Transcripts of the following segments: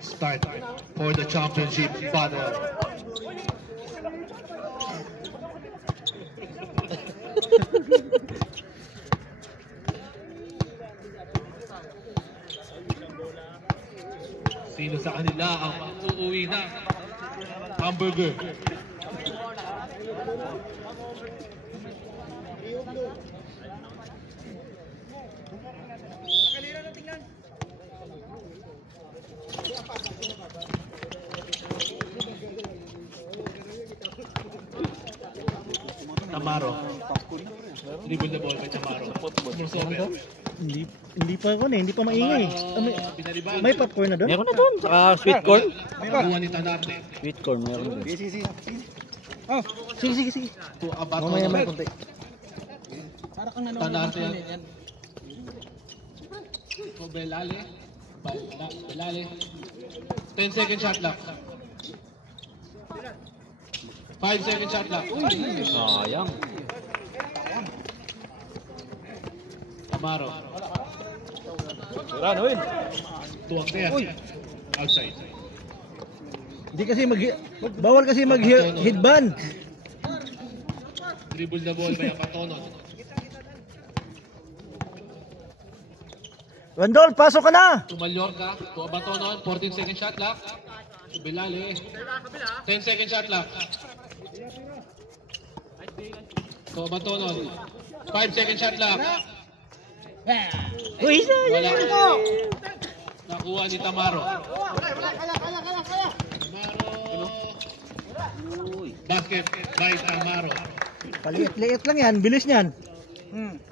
Start for the championship battle. Sino sa kanila ang uuwi na hamburger? Tamaro. Dribble the ball kay Tamaro. Hindi pa ako hindi pa maingay. May popcorn na doon? Meron na doon. Saka sweet corn. Nakuha ni Tanarte. Sweet corn meron doon. Sige. Oh, sige. To Abato. Mamaya may konti. Tanarte yan. To Belale. Belale. 10 second shot clock. 5 second shot clock. Sayang. Tamaro. Run, win. Tuwag na yan. Outside. Hindi kasi bawal kasi mag-headband. Dribble the ball by Abatonon. Randol, pasok ka na! To Mallorca. To Abatonon. 14 second shot clock. To Belale. 10 second shot clock. To Abatonon. 5 second shot clock. Uy, isa! Wala. Nakuha ni Tamaro. Tamaro. Basket by Tamaro. Paliit-liit lang yan, bilis niyan.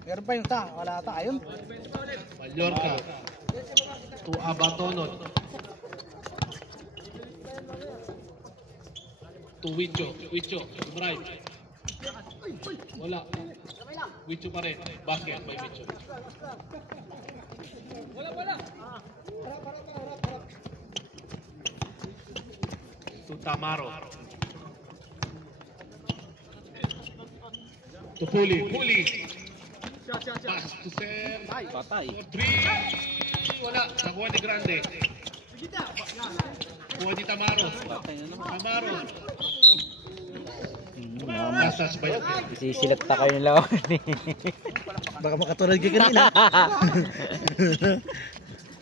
Meron pa yung wala ayun. Mallorca. To Abatonon. To Wicho. Right. Wala. Wicho pa rin. Basket by Wicho. To Tamaro. To Puli. Pass to Ser. Patay. 3. Wala. Nakuha ni Grande. Nakuha ni Tamaro. Tamaro. Nasas ba yun? Isisilat ta kayo nila. Baka makatulad ka kanila.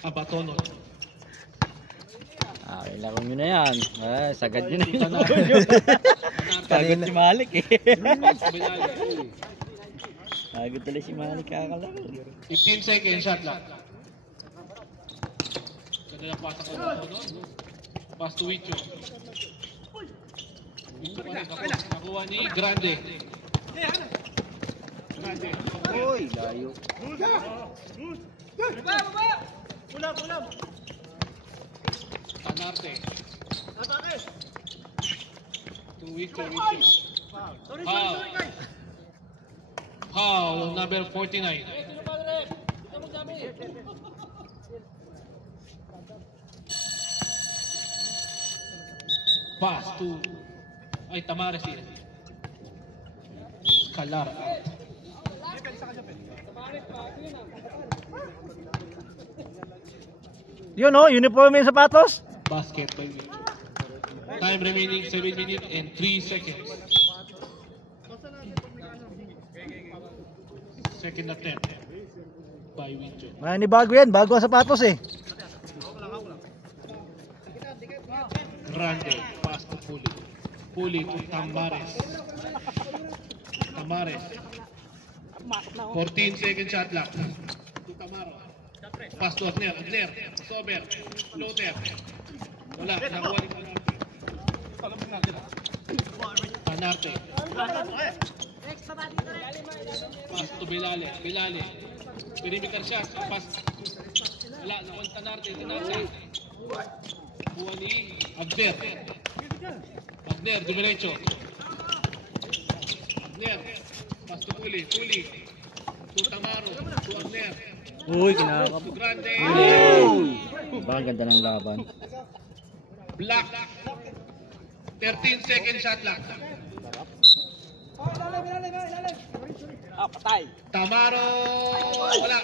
Abatonon. Ilaro nyo na yan. Sagad nyo na yun. Sagad si Malik eh. Sagad talaga si Malik kakalaro. 15 seconds shot lang. Ganda na pass ako doon. Pass to Wicho. Nakuha ni Grande. Uy, layo. Ulam. Tanarte. To Wicho. Foul number 49. Pass to Tamares here. Kalar out. Yun uniform yung sapatos. Basket by Wicho. Time remaining 7 minutes and 3 seconds. Second attempt by Wicho. Manibago yan, bago ang sapatos eh. Grande, pass to Puli to Tamares. 14 second shot clock. To Tamaro. Pass to Agner. Sober. Floater. Wala. Nakuha ni Tanarte. Pass to Belale. Perimeter shot. Pass. Wala. Nakuha ni Tanarte. Kuha ni Agner. Dumiretso. Agner. Pass to Puli. To Tamaro. To Agner. Uy, kinakap. To Grande. Baka ganda ng laban. Black. 13 second shot lang. Tamaro! Wala.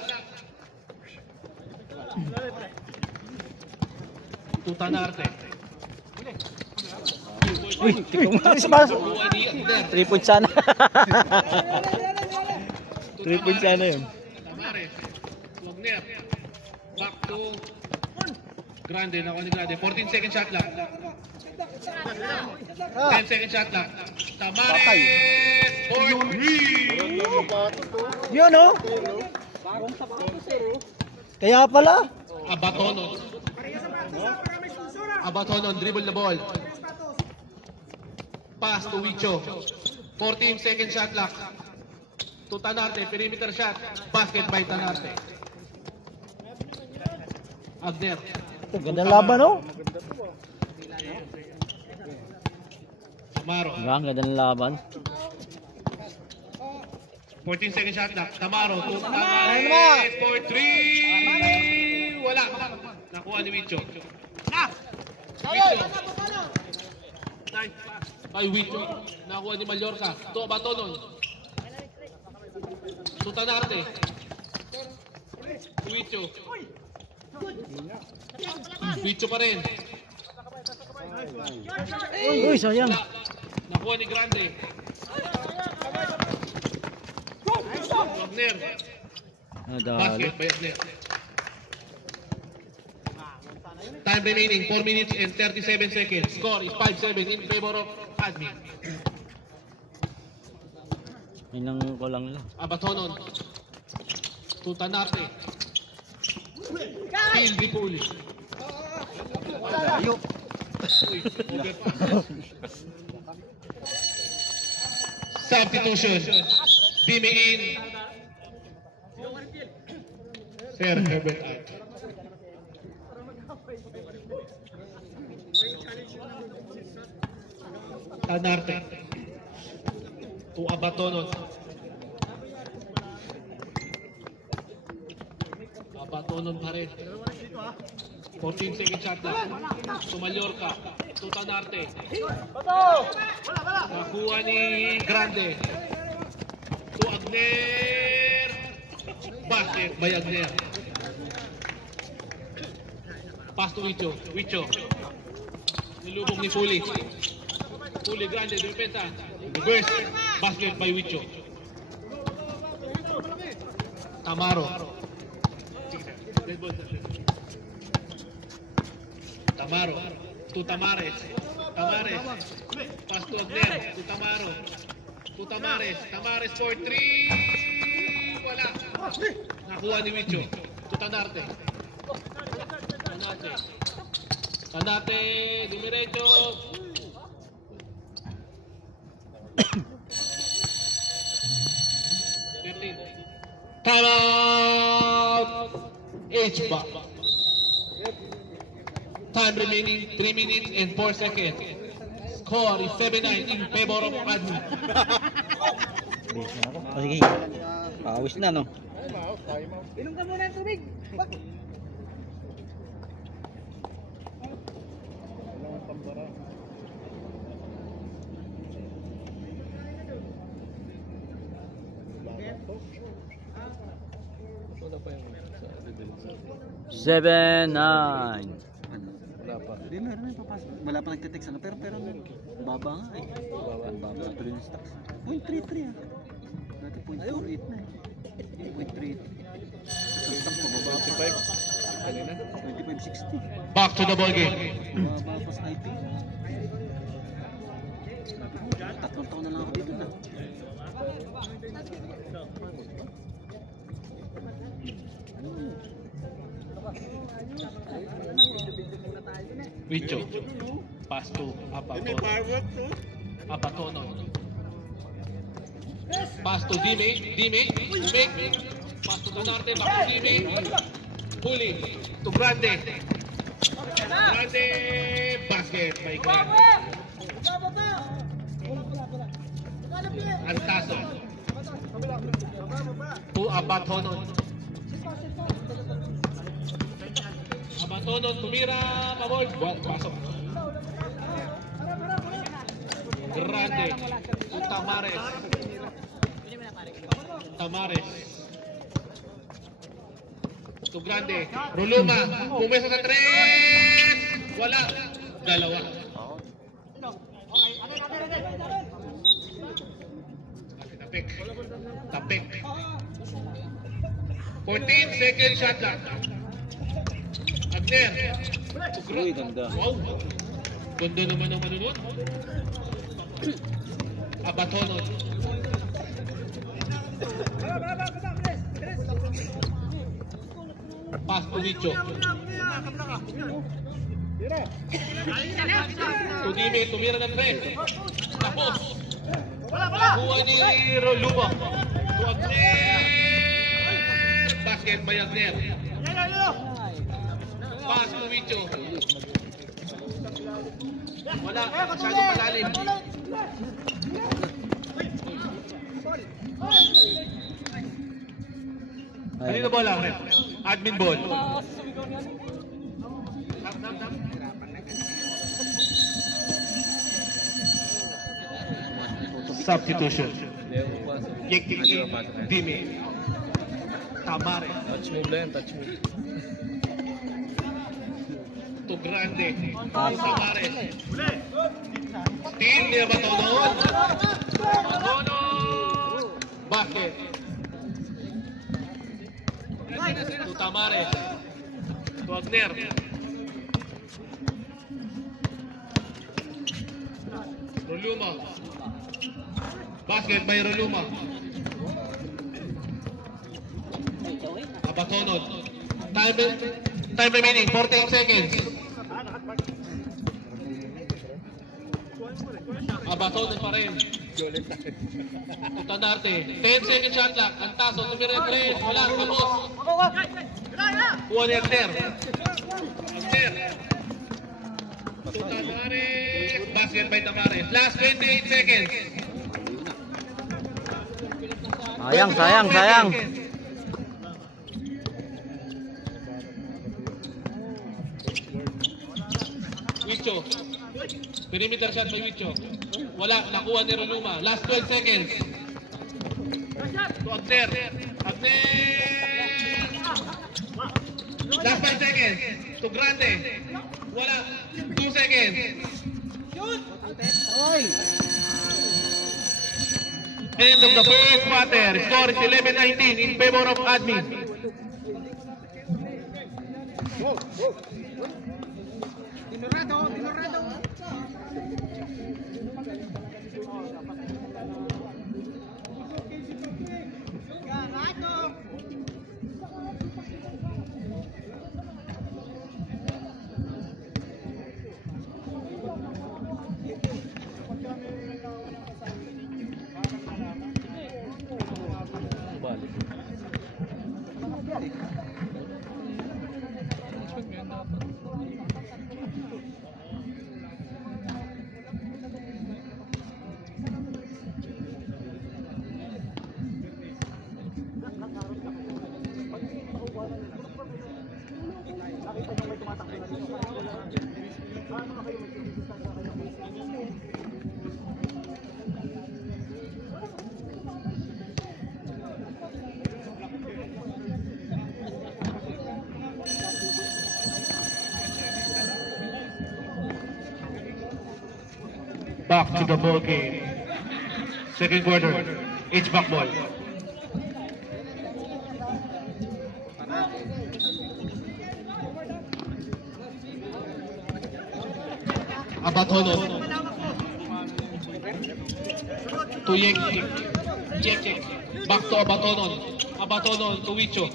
Tutanarte. Uy, Nakuha ni Agner. 3 points sana. 3 points sana yun. Tamares. Wagner. Back to Grande. Nakuha ni Grande. 14 second shot lang. 10 second shot lang. Tamares! For 3! Yun, oh. Kaya pala. Abatonon, dribble the ball. Pass to Wicho. 14 second shot clock. To Tanarte, perimeter shot. Basket by Tanarte. Agner. Ganda laban, oh. Tamaro. Ang ganda ng laban. 14 second shot clock. Tamaro to Tamares for 3. Wala. Nakuha ni Wicho. By Wicho. Nakuha ni Mallorca. To Abatonon. To Tanarte. Wicho. Wicho pa rin. Uy, sayang. Wala. Nakuha ni Grande. Wagner. Nadali. Basket by Wagner. Time remaining 4 minutes and 37 seconds. Score is 5-7 in favor of Admin. Inang ko lang lang. Abatonon. To Tanarte. Steal Ripuli. Substitution. Beaming in. Sir Herbert out. Tanarte. To Abatonon. Abatonon pa rin. 14 second shot na. To Mallorca. To Tanarte. Nakuha ni Grande. To Agner. Basket by Agner. Pass to Wicho. Wicho. Nilubog ni Puli. Puli Grande. Defensa. Reverse. Basket by Wicho. Tamaro. Tamaro. To Tamares. Tamares. Pass to Agner. To Tamaro. To Tamares. Tamares for 3. Wala. Nakuha ni Wicho. To Tanarte. Tanarte. Tanarte. Dumiretso. Time out. H-Back. Time remaining 3 minutes and 4 seconds. Score is 7-9 in favor of Admin. Base na ako. O sige. Pawis na no. Inom ka muna ng tubig. 7-9. Wala pa. Hindi, meron na papasok. Wala pa nagtitext ano. Pero, baba nga eh. Baba. Tuloy yung stocks. 0.33 ah. Dati 0.48 na eh. Hindi, 0.38. Sa stocks pababa pa. 25.60. Back to the ball game. Baba pa sa IP. Tatlong taon na lang ako dito na. Wicho. Pass to Abatonon. Pass to Dime. Pass to Tanarte. Back to Dime. Puli. To Grande. Grande. Basket by Grande. Antaso. To Abatonon. Abatonon tumira. Pabol. Pasok. Grande. To Tamares. Tamares. To Grande. Roluma. Pumesa sa 3. Wala. Dalawa. Tapik. Tapik. 14 second shot lang. Agner. Uy, ganda. Wow. Ganda naman ang manunod. Abatonon. Pass to Wicho. Tudime, tumira ng 3. Tapos. Nakuha ni Roluma. To Agner. Basket by Agner. Pass to Wicho. Wala, masyadong malalim. Kanino ball lang, ref? Admin ball. Substitution. Yek Dime. Tamares. Touch move lang, touch move. To Grande. Tamares. Steal niya ba ito doon? Basket. To Tamares. To Agner. Roluma. Basket by Roluma. Abatonod. Time remaining, 14 seconds. Abatonod pa rin. Tanarte. 10 second shot clock. Antaso, tumira yung 3. Wala, tapos. Kuha ni Agner. Agner. Tamares. Basket by Tamares. Last 28 seconds. Sayang. Wicho. Perimeter shot by Wicho. Wala, nakuha ni Roluma. Last 12 seconds. To Agner. Agner. Last 5 seconds. To Grande. Wala. 2 seconds. End of the first quarter. Score is 11-19 in favor of Admin. Back to the ball game. Second quarter. It's back ball. Abatono. To Yek. Back to Abatono. Abatono to Wicho.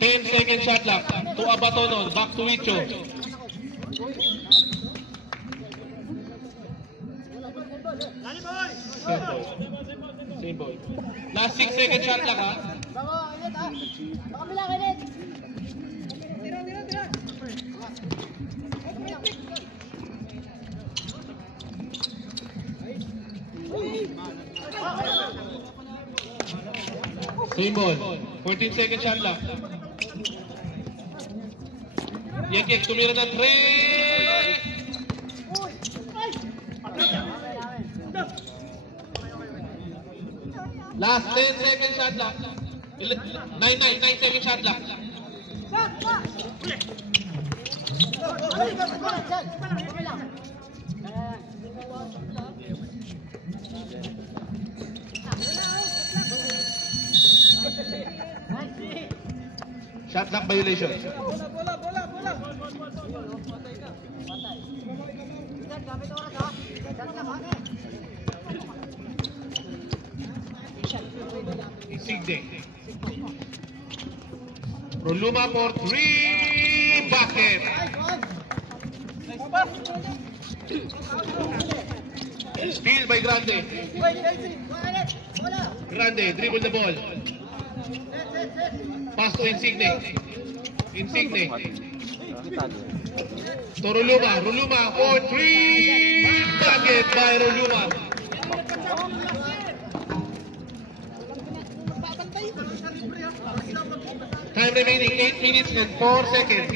10 second shot clock. To Abatono. Back to Wicho. Same ball. Last 6 second shot clock, ha? Same ball. 14 second shot clock. Yek tumira ng 3. Last 10 second shot clock. 9 second shot clock. Shot clock violation. Insigne. Roluma for 3 bucket. Steal by Grande. Grande, dribble the ball. Pass to Insigne. Insigne. To Roluma. Roluma for 3 bucket by Roluma. Time remaining 8 minutes and 4 seconds.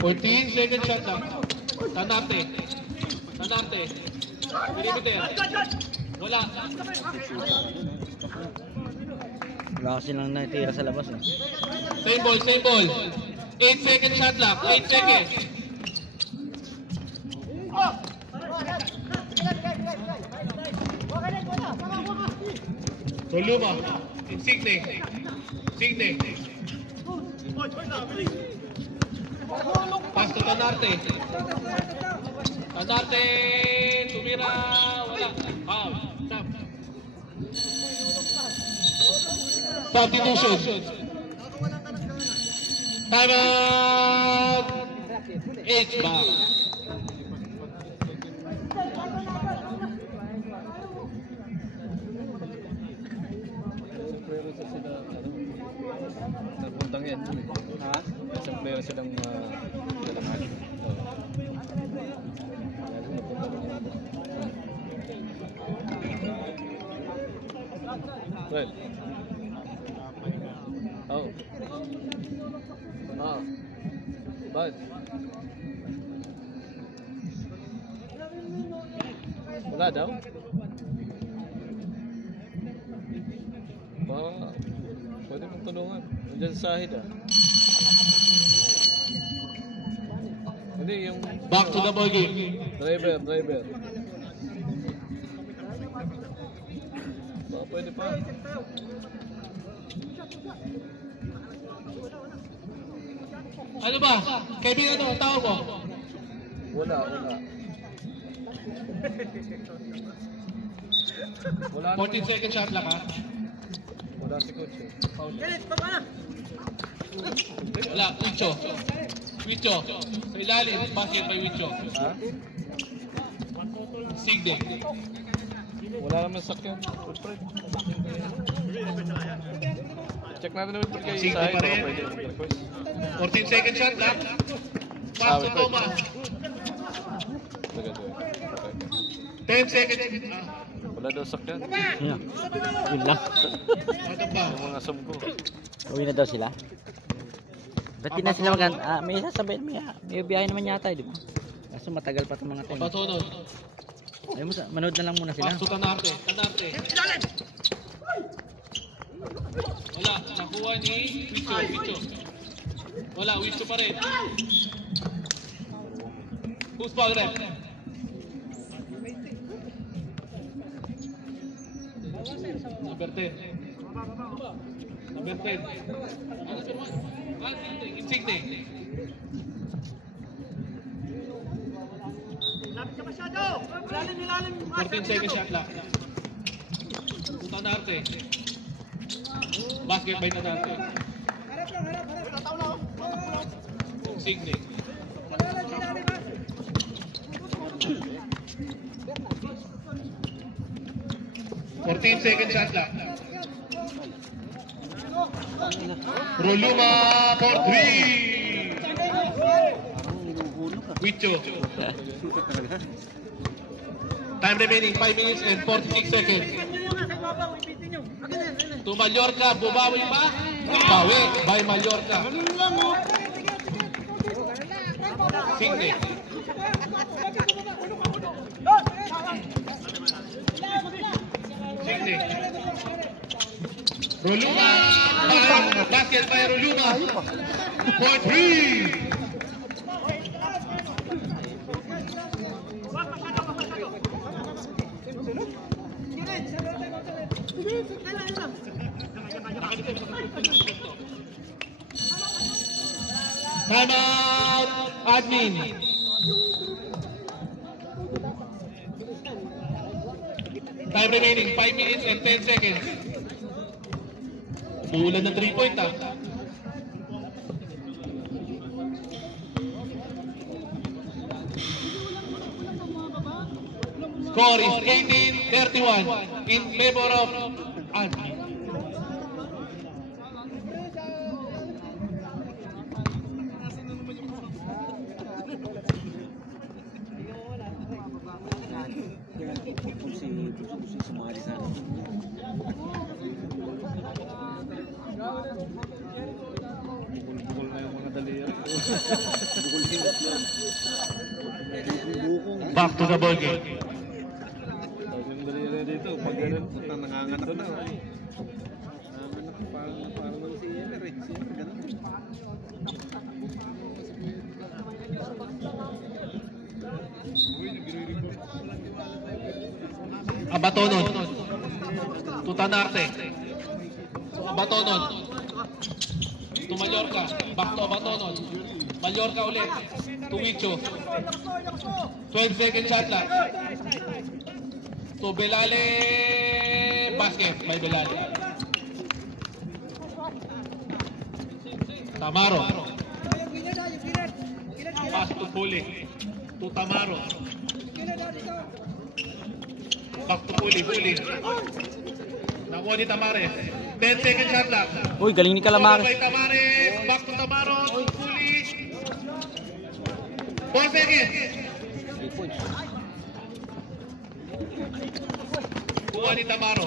Fourteen second shot lang. Tanarte. Perimeter. Wala. Wala kasi lang natira sa labas eh. Same ball. 8 second shot lang. 8 seconds. Roluma. Insigne. Pass to Tanarte. Tumira. Wala. Stop. Substitution. Time out. H-back. Nagpuntang yan. Ha? Isang player silang dalaman. Well. Oh. Bud. Wala daw? Pwede mong tulungan. Nandiyan sa sahid ah. Hindi yung... Back to the ball game. Driver. Baka pwede pa. Ano ba? Kevin, ano? Tawag mo? Wala. Wala 14 second shot lang ha? Wala si coach eh. Wala, Wicho. Sa ilalim, basket by Wicho. Ha? Signe. Wala naman sakyan. Check natin naman pag kayo Sige sa pa rin. pwede request. 14 second shot lang. Pass to Thomas. Okay. 10 seconds. Wala daw sakyan. Yun lang. Ano ba? Yung mga sum ko. Uwi na daw sila. Ba't di na sila may sasabihin, may biyahe naman yata, di ba? Kaso matagal pa itong mga tayo. Pasunod. Ay mo, manood na lang muna sila. Pass to Tanarte. Wala, nakuha ni Wicho. Wala, Wicho pa rin. Who's foul rep? Number 10. Insigne. Lapit ka masyado! Ilalim! 14 second shot lang. Tanarte. Basket by Tanarte. Insigne. 14 second shot lang. Roluma for 3. Wicho. Time remaining 5 minutes and 46 seconds. To Mallorca, bumawi pa. Bawi by Mallorca. Signe. Roluma! Basket by Roluma! For 3! Time out, admin. Time remaining, 5 minutes and 10 seconds. Uulan ng 3-point ah. Score is 18-31 in favor of admin. Si sumali sana. Bukol na yung mga daliri. Back to the ball game. Yung daliri dito, pag ganun, Nanganganak ito na. Nanganganak parang si Emer eh. Si Emer, ganun. Abatonon. Tutanarte. Abatonon. To Mallorca. Back to Abatonon. Mallorca ulit. To Wicho. 12-second shot lang. To Belale. Basket by Belale. Tamaro. Pass to Puli. To Tamaro. Back to Puli. Nakuha ni Tamares. 10-second shot lang. Uy, galing ni Calamares. By Tamares. Back to Tamaro. To Puli. 4 seconds. 3 points. Kuha ni Tamaro.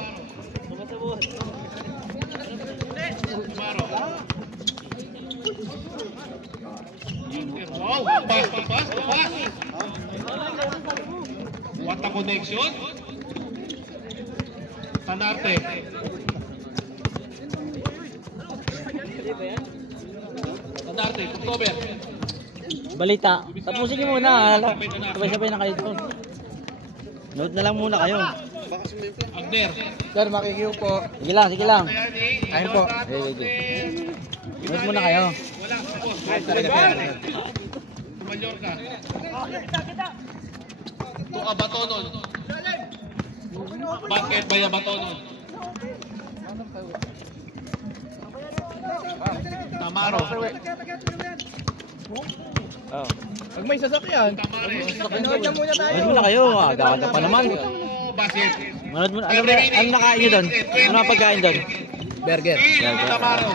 Tamaro. Wow, pass. What a connection. Tanarte. Tanarte, cover. Balita. Tapusin niyo muna. Sabay-sabay na kayo doon. Note na lang muna kayo. Agner. Sir, makikiw po. Sige lang. Ayun po. Note muna kayo. Wala. Mallorca. To Abatonon. Basket by Abatonon. Tamaro. Oh. Pag may sasakyan, Tamares. manood na muna tayo. Note muna kayo. Aga-aga pa naman. Basket. Manood muna. Ano nakain nyo doon? Ano ang pagkain doon? Burger. Tamaro.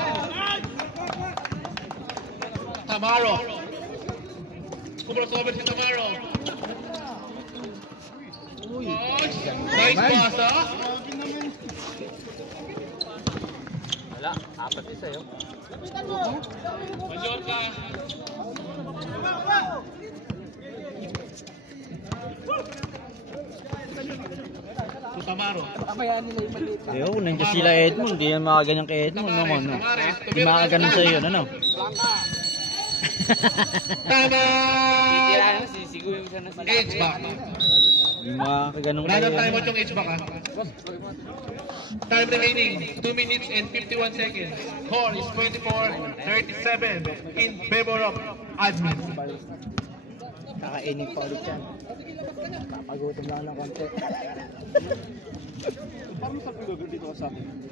Tamaro. Crossover si Tamaro. Nice pass ah. Wala. 4 sa'yo. Mallorca. To Tamaro. Yo, nandiyan sila Edmond. Hindi yan makaganyan kay Edmond naman. No? Hindi makaganon sa iyo. Ano? Tama! H-back. Hindi makaganon Wala kayo. na time out yung H-back ah. Time remaining, 2 minutes and 51 seconds. Score is 24-37 in favor of admin. Kakainin pa ulit yan. Papagutom lang ng konti.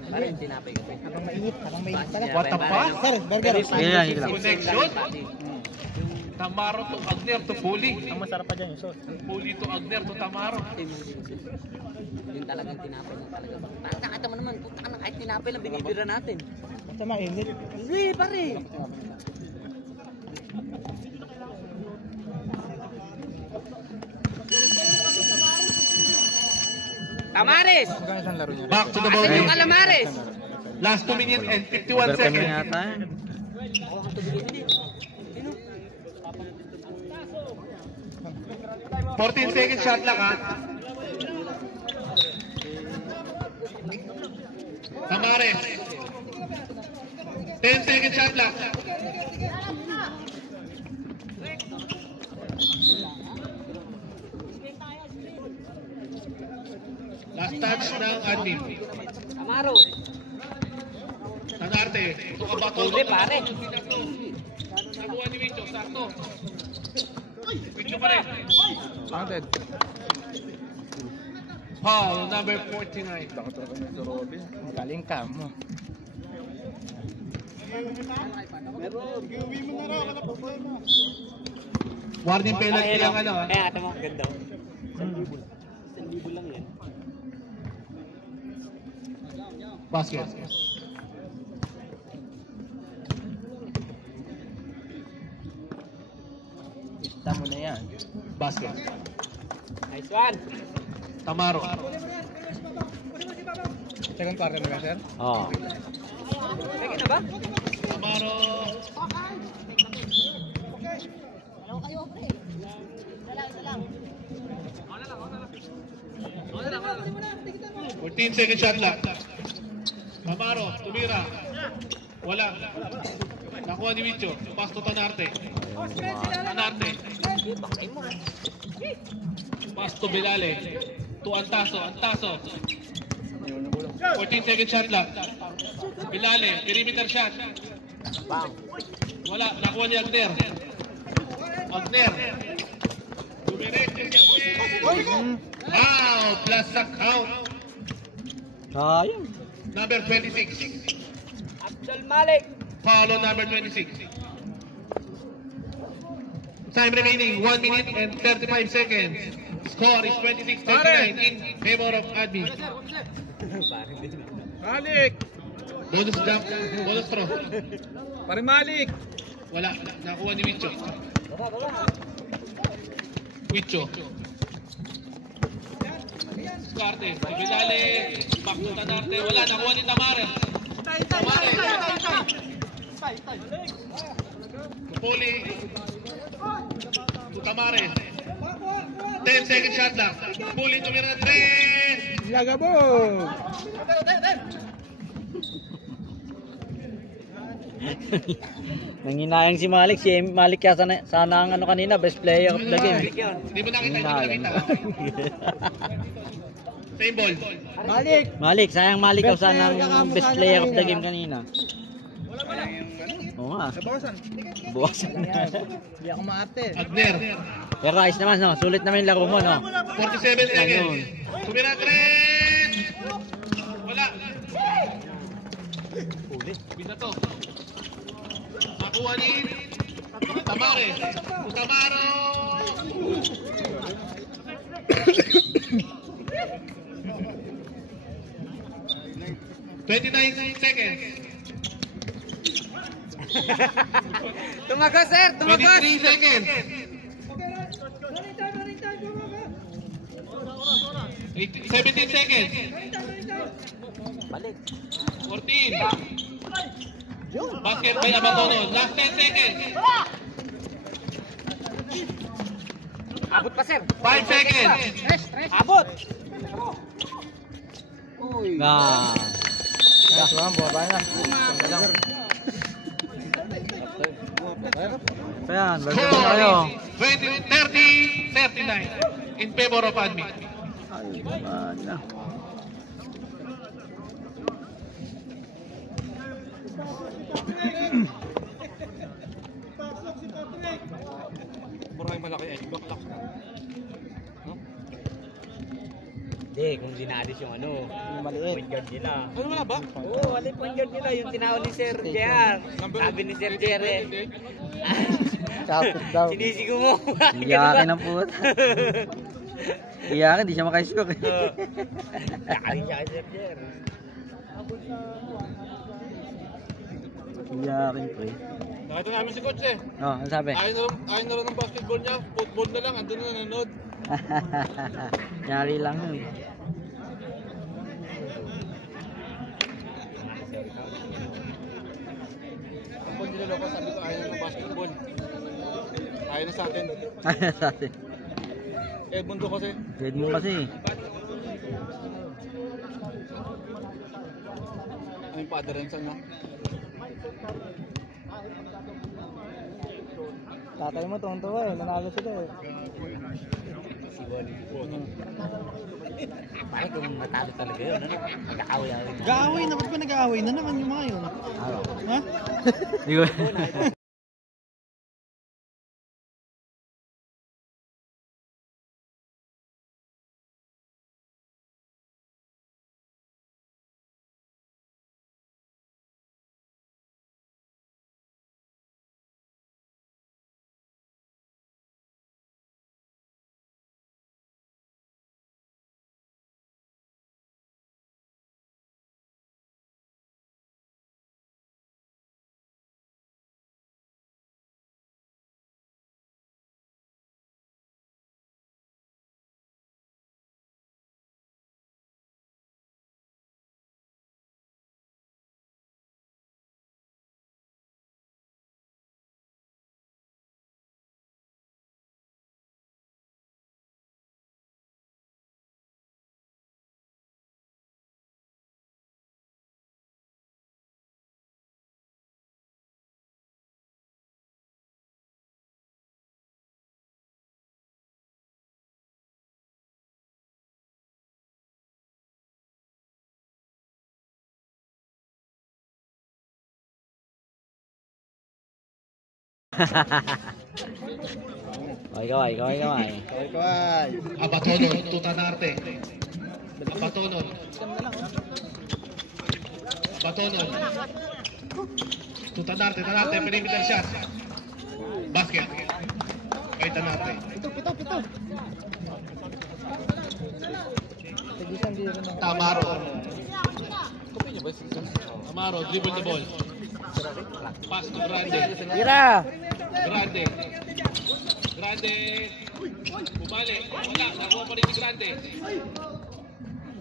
Parang tinapay ka. Habang mainit pala. What the fuck? Sir, burger. Sige lang. Connection? Tamaro to Agner to Puli. Ang masarap pa dyan yung sauce. Puli to Agner to Tamaro. Yung talagang tinapay na talaga. Parang nakita mo naman, puta ka na kahit tinapay lang binibira natin. Basta mainit. Hindi, pare. Tamares! Hanggang isang laro niya. Back to the ball Asan yung game. Calamares? Last 2 minutes and 51 Overtime na seconds. yata yan. 14 seconds shot lang ha. Tamares. 10-second shot clock. Last touch ng admin. Amaro. Tanarte. Ito ka ba? Huli, pare. Nakuha ni Wicho. Sakto. Wicho pa rin. Counted. Foul, number 49. Galing ka mo. Warning penalty lang ano. Eh, ate mo, ganda. 1,000 lang yan. Basket. Ista mo na yan. Basket. Nice one. Tamaro. Second quarter na ba, sir? Oo. Second na ba? Tamaro. Kayo, pre. Dalang. 14-second shot clock. Tamaro, tumira. Wala. Nakuha ni Wicho. Pass to Tanarte. Tanarte. Pass to Bilale. To Antaso. 14-second shot clock. Bilale, perimeter shot. Wala, nakuha ni Agner. Wow, plus a count. Sayang. Number 26. Abdul Malik. Foul on number 26. Time remaining 1 minute and 35 seconds. Score is 26-39 in favor of admin. Malik! Bonus jump, bonus throw. Pare Malik! Wala, nakuha ni Wicho. Wicho. Skarte, si Bilale, back to Tanarte. Wala, nakuha ni Tamare. Puli. To Tamare. 10-second shot lang. Puli, tumira na 3. Lagabo! Nanginayang si Malik. Si Malik kaya sana ang ano kanina, best player of the game. Hindi mo nakita, Same ball. Malik! Malik, sayang Malik Best ka sana player ka ang mo best sana player of the kanina. game kanina. Oo nga. Nabawasan. Buwasan. Hindi ako maarte. Agner. Pero ayos naman, no? Sulit naman yung laro mo, no? 47 seconds. Tumira 3. Wala. Binato. Nakuha ni Tamare. Tamaro. $29 seconds. Tumagos, sir. 23 seconds. 17 seconds. Balik. 14. Basket by Abatono. Last 10 seconds. Abot pa, sir. 5 seconds. Abot. Ah. Nice one, buwaba na. Ayan, Score welcome na kayo. is 30-39 in favor of admin. Ay, mana. Maraming malaki edge block lock. Hindi, kung dinadis yung ano, Maliit. point guard nila. Ano wala ba? Oo, wala yung point guard nila. Yung tinawag ni Sir JR. Sabi ni Sir JR eh. Chapit daw. Sinisigo mo. Iyakin ang puta. Iyakin, di siya makaiscore eh. Yari siya kay Sir JR. Iyakin, pre. Nakita namin si coach eh. Oh, ano sabi? Ayaw na rin ng basketball niya. Football na lang. Andun na nanonood. Yari lang yun. Ako niloloko, sabi ko ayaw na ng basketball. Ayaw na sa atin. Ano sabi? Mundo kasi. Dead mo kasi. Ano yung father and son na? Tatay mo tuwang-tuwa eh, nanalo sila eh. Bakit kung natalo talaga yun, ano? Nag-aaway-aaway na. Nag-aaway na, ba't ba nag-aaway na naman yung mga yun? Araw. Ha? Di ko. Kaway. Kaway. Abatonon, Tutanarte. Abatonon. Abatonon. Tutanarte, perimeter shot. Basket. Kay Tanarte. Pito. Tigisan di rin ang... Tamaro. Tamaro, dribble the ball. Pass to Grande. Tira! Grande. Bumalik. Wala, nakuha pa rin si Grande.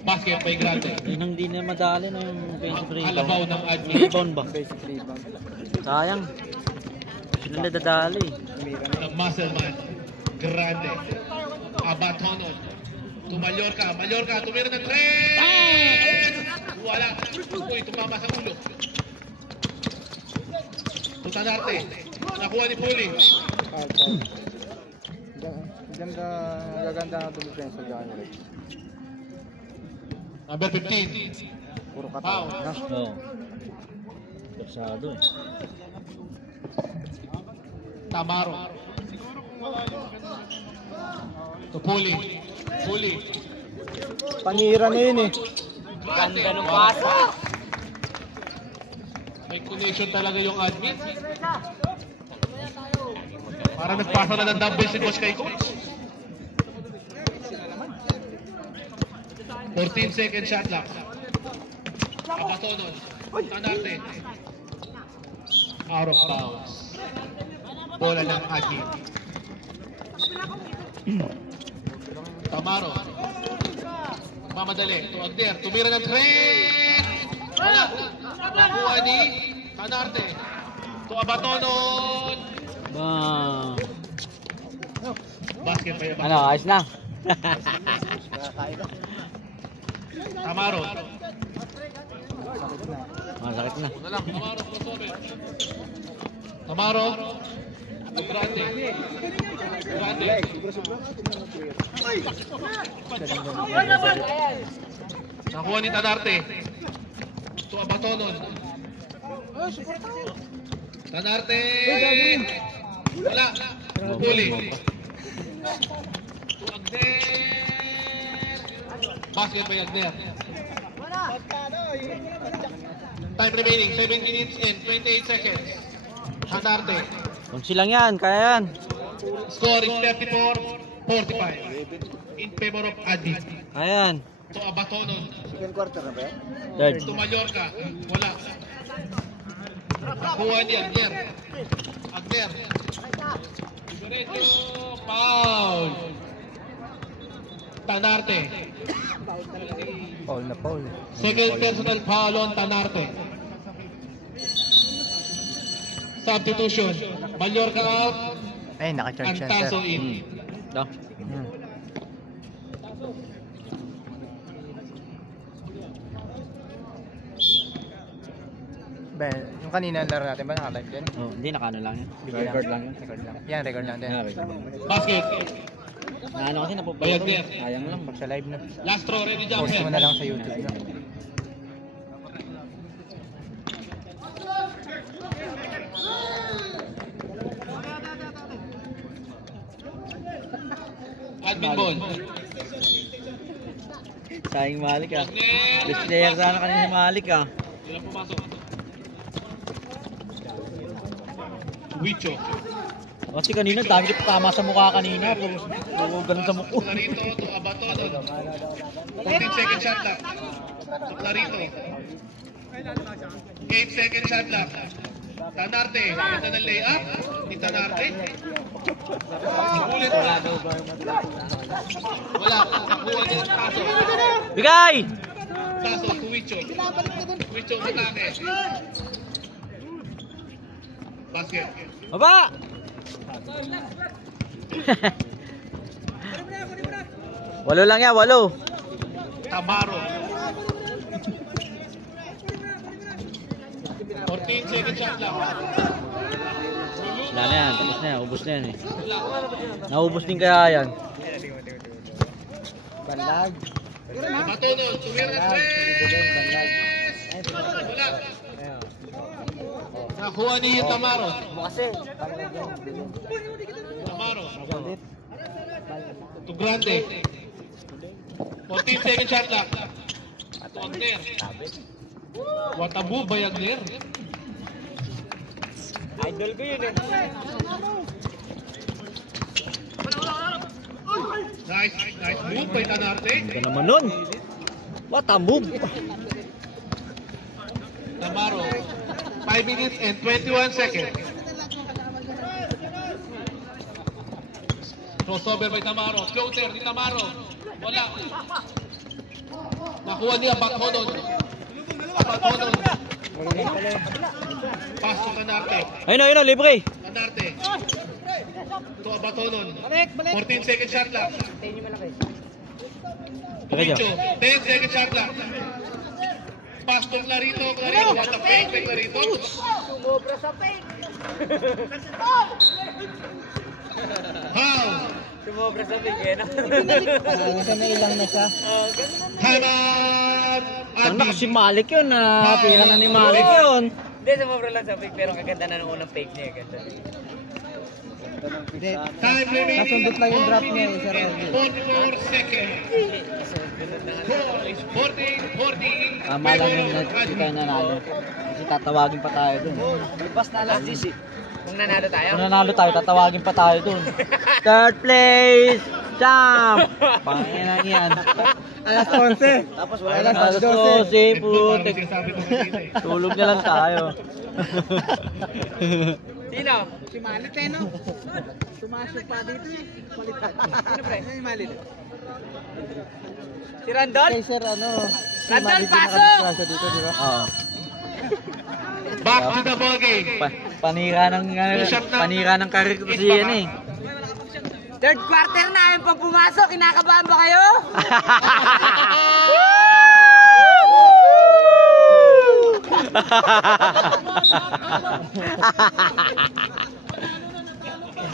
Basket by Grande. Yun ang di na madali na yung offensive rebound. Alabaw ng admin. Rebound ba? Basic rebound. Sayang. Sila nadadali. The muscle man. Grande. Abatonon. To Mallorca. Tumira ng 3! Wala. Uy, tumama sa ulo. Tutanarte. Nakuha ni Puli. Foul. Gaganda na dumipensa dyan. Number 15. Puro Foul. katawa. Ha? Oo. Bersado eh. Tamaro. To Puli. Panira na yun eh. Ganda ng pasa. May connection talaga yung admin. Para nagpasa na ng dumbbell si coach kay coach. 14 second shot lang. Abatonon. Tanarte. Out of bounds. Bola ng admin. Tamaro. Mamadali. To Agder. Tumira ng 3. Wala. Nakuha ni Tanarte. To Abatonon. Bang. Basket by Abatonon. Ano, ayos na. Tamaro. Masakit na. Tamaro crossover. Tamaro. Grande. Nakuha ni Tanarte. To Abatonon. Tanarte. Wala. Puli. To Agder. Basket by Agder. Time remaining, 7 minutes and 28 seconds. Tanarte. Kung silang yan, kaya yan. Score is 34-45 in favor of Adi. Ayan. To Abatonon. Second quarter na ba yan? Third. To Mallorca. Wala. Nakuha ni Agder. Diretso. Foul. Tanarte. Paul. Second personal foul on Tanarte. Substitution. Mallorca out. Ay, naka-charge yan, Antaso sir. in. Ito. Ben, Yung kanina laro natin ba naka-live din? Oh, hindi nakaano lang yan. Record lang. Record lang. Yan, record lang din. Basket. Na ano kasi napupalito. Bayagner. Sayang lang. Pag sa live na. Last throw, ready Post jumper. mo na lang sa YouTube. No? Admin ball. Sayang Malik ah. Wagner. Best player sana kanina si Malik ah. Ilan pumasok? Wicho. Kasi kanina, dami kita tama sa mukha kanina. Puro ganun sa mukha. Clarito to Abaton. 14 second shot clock. To Clarito. 8 second shot clock. Tanarte. Ganda ng layup. Ni Tanarte. Ulit. Wala. Nakuha niya ng taso. Bigay! Taso to Wicho. Wicho matake. Basket. Baba! Walo lang yan, walo. Tamaro. 14 second shot lang. Wala na yan, tapos na yan, ubos na yan eh. Naubos din kaya yan. Banlag. Matunon. Tumira na tres. Wala. Nakuha ni Tamaro. Tamaro. To Grande. 14 second shot lang. Wagner. What a move by Wagner. Idol ko yun eh. Nice move by Tanarte. Ganda naman nun. What a move. Tamaro. 5 minutes and 21 seconds. Crossover by Tamaro. Floater ni Tamaro. Wala. Nakuha niya Bathonon. Bathonon. Pass to Tanarte. Ayun na, libre. Tanarte. To Abatonon. 14 second shot lang. Wicho. 10 second shot lang. Pass to Clarito. What a fake by Clarito. Sumobra sa fake. How? Sumobra sa bigyan. May ilang na siya. Time out. Sana kasi Malik yun ah. Pira na ni Malik yun. Hindi, sumobra lang sa fake, pero kaganda na ng unang fake niya. Ganda. Time remaining. Nasundot lang yung drop niya eh, Sir 44 seconds. Score is 40. Tama lang yung hindi tayo nanalo. Kasi tatawagin pa tayo dun. Bas na alas 10. Kung nanalo tayo. Kung nanalo tayo, tatawagin pa tayo dun. Third place! Champ! Panginan yan. Alas 11. Tapos wala Alas 12, 12. putik. Tulog na lang tayo. Sino? Si Malit eh, no? Sumasok pa dito eh. Malitan. Sino pre? Si Malit. Si Randol? Kay Sir, ano? Si Randol, Malit yung pasok! nakadisgrasya dito, di ba? Oo. Back to the ball game. Panira ng karir ko si yan eh. Third quarter na, yung pag pumasok, kinakabahan ba kayo?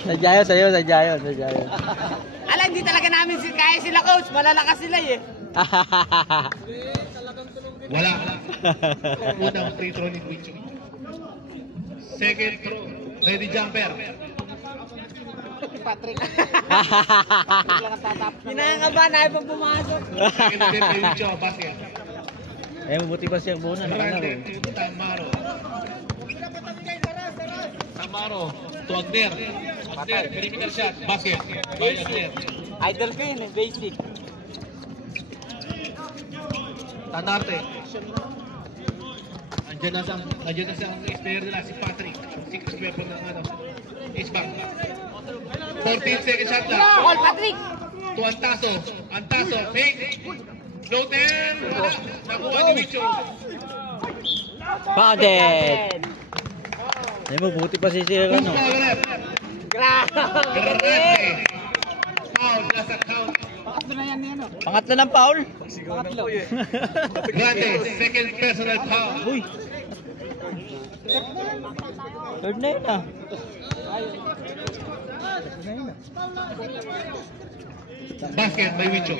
Sadya yun. Alam, hindi talaga namin kaya sila coach, malalakas sila eh. Wala. Unang free throw ni Wicho. Second throw. Ready jumper. Kinakabahan na yung pag pumasok. Second attempt by Wicho. Basket. Eh, mabuti pa siya buo na. Grande to Tamaro. Tamaro to Wagner. Wagner, perimeter shot. Basket. By Wagner. Idol ko yun, basic. Tanarte. Andiyan na sa player nila, si Patrick. 6 weapon ng ano. Isbang. 14 second shot lang. Ball, Patrick! To Antaso. Fake. Floater. Wala. Nakuha ni Wicho. Pounded! Eh, mabuti pa si Sir, ano? Grande. Foul. Nasa count. Pangatlo ng foul? Grande. Second personal foul. Uy! Third na yun ah. Basket by Wicho.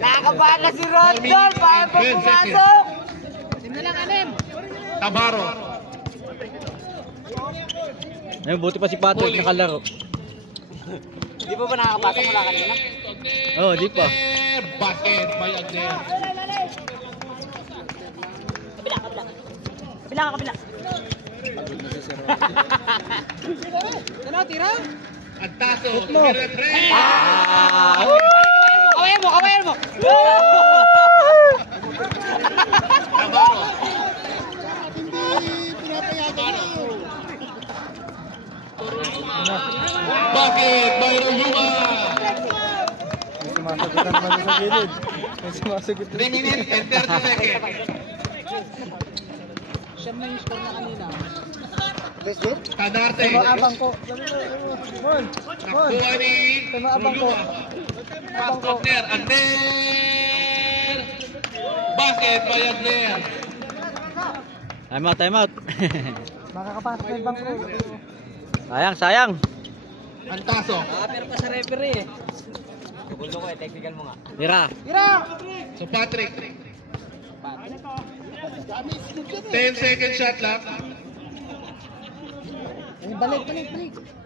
Nakakabahan na si Rondon. Paano pa pumasok? Tamaro. Ayun, buti pa si Patrick nakalaro. Di ba nakakapasok mula kanina? Oo, di pa. Basket by Agner. Kabila. Ang taso. Tumira 3. Ah! Kawayan mo! Tamaro. Basket by Royuma. Sumasagutan naman sa gilid. May sumasagot. 3 minutes and 30 seconds. Tanarte. Abang ko. Mon. Nakuha ni Abang ko. Royuma. Agner. Basket by Agner. Time out. Makakapasok na yung bangko. Sayang. Ang taso. Pero pa sa referee eh. Gusto ko technical mo nga. Tira. So Patrick. 10 second shot clock. Balik.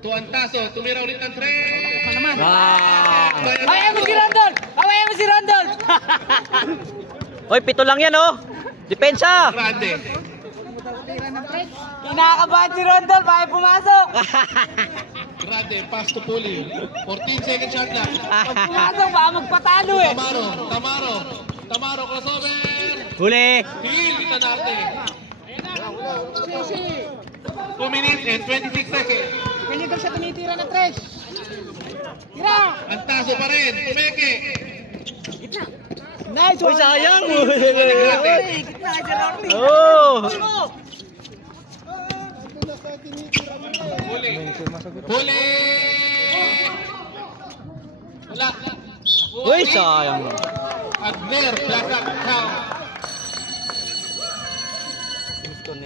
To ang taso. Tumira ulit ng 3. Ah! Kawayan mo si Rondon! Hoy, 7 lang yan oh. Depensa. Grande. Kinakabahan si Rondon. Paano pumasok? Grande. Pass to Puli. 14 second shot clock. Pag pumasok, baka magpatalo eh. Tamaro crossover. Huli. Hill ni Tanarte. 2 minutes and 26 seconds. Kanya daw siya tumitira na 3. Ang taso pa rin. Tumeke. Nice Hoy, sayang. Grande. Oh. Huli. Huli. Wala. Hoy, sayang. Agner. Flat count.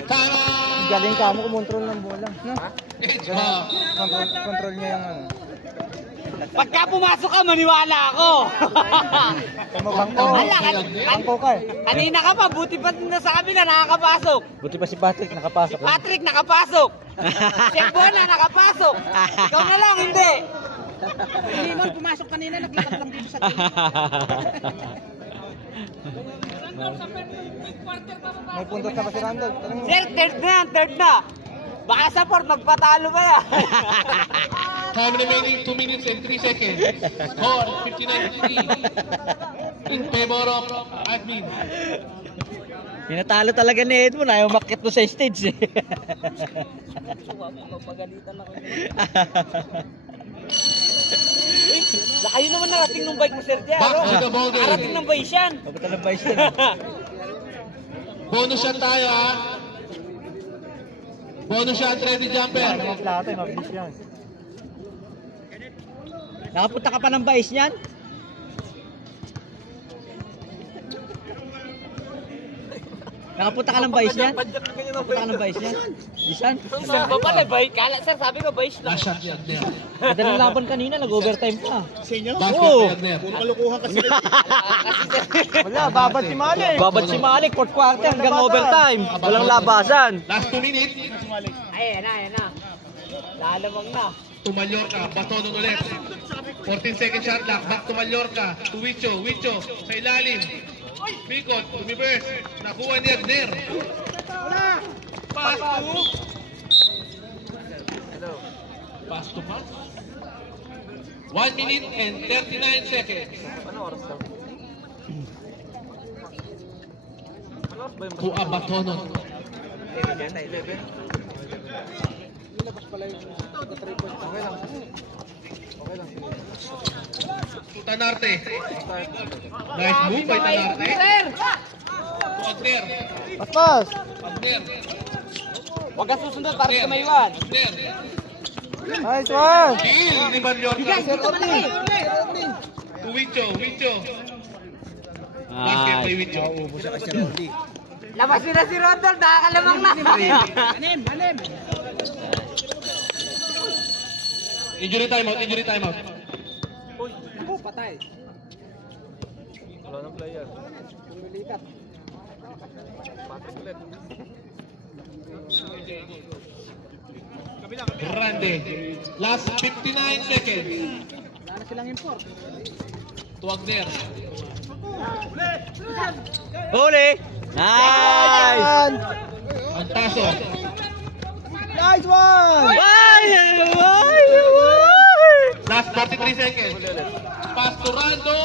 Tara. Galing ka mo kumontrol ng bola. No? Edgeha. Control niya yung ano. Pagka pumasok ka, maniwala ako. Bangko. Bangko ka eh. Kanina ka pa, buti pa nasabi na nakakapasok. Buti pa si Patrick nakapasok. oh. Patrick, nakapasok. Chef Bona, nakapasok. Ikaw na lang, hindi. Hindi mo pumasok kanina, naglakad lang dito sa May puntos na ba si Randall? Sir, third na. Baka sa port, magpatalo ba yan? Time remaining 2 minutes and 3 seconds. Score 59-3 in favor of admin. Pinatalo talaga ni Edmond. Ayaw makit mo sa stage eh. Magpagalitan ako. Kayo naman narating ng bike mo, Sir Jaro. Back to the ball game. Narating ng bike yan. Pagkita ng vice yan. Bonus shot tayo ha. Bonus shot ready jumper. Plata, mabilis yan. Nakapunta ka pa ng vice niyan? Nakapunta ka ng vice niyan? Nakapunta ka ng vice niyan? Bisan? Sir, ba pala bike? Kala, sir, sabi ko bike lang. Last shot ni Agner. Ganda ng laban kanina. Nag-overtime pa. Basket Oh. ni Agner. Wala, babad si Malik. Babad si Malik. Fourth quarter hanggang overtime. Walang labasan. Last 2 minutes. Ayan na. Lalamang na. To Mallorca. Batonon ulit. 14 second shot clock. Back to Mallorca. To Wicho. Sa ilalim. Pikot. Tumibers. Nakuha ni Agner. Pass to pass. 1 minute and 39 seconds. To Abatonon. Tanarte. Nice move by Tanarte. To Agner. Paspas. Agner. Huwag ka susunod para sa maiwan. Agner. Nice one. Kill ni Mallorca. Sir Otley. To Wicho. Basket by Wicho. Labas nila si Rondol, nakakalamang na. Injury timeout, injury timeout. Grande. Last 59 seconds. Tuwagner. Huli! Nice! Ang taso. Nice one! Last 43 seconds. Pass to Rando.